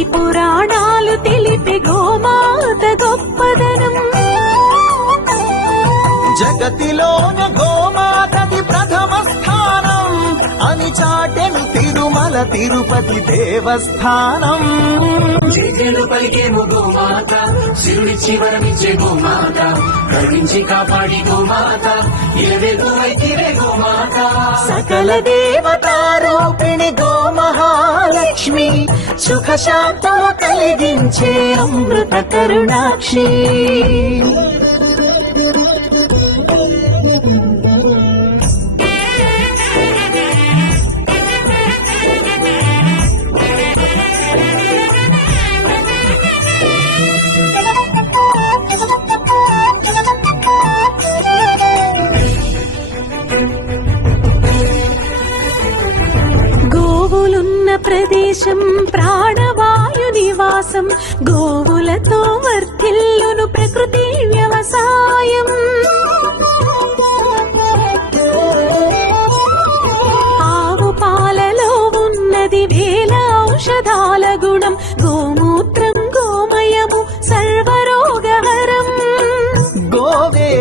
అన్ని పురాణాలు తెలిపే గోమాత గొప్పదనం. జగతిలోన గోమాతది ప్రథమ స్థానం అని చాటెను తిరుమల తిరుపతి దేవస్థానం. జేజేలు పలికేము గోమాత శివుడిచ్చి వరమిచ్చే గోమాత కరుణించి కాపాడి గోమాత గోమాత. సకల గోమహాలక్ష్మి సుఖ శాంతము కలిగించే అమృత కరుణాక్షి. ప్రదేశం ప్రాణవాయు నివాసం. గోవులతో వర్తిల్లును ప్రకృతి వ్యవసాయం.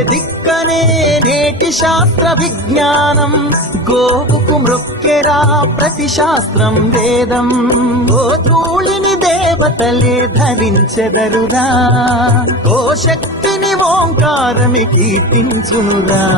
దిక్కనే నేటి శాస్త్ర విజ్ఞానం. గోవుకు మృక్కెరా ప్రతి శాస్త్రం వేదం. గోధూళిని దేవతలే ధరించెదరురా. గోశక్తిని ఓంకారమి కీర్తించునురా.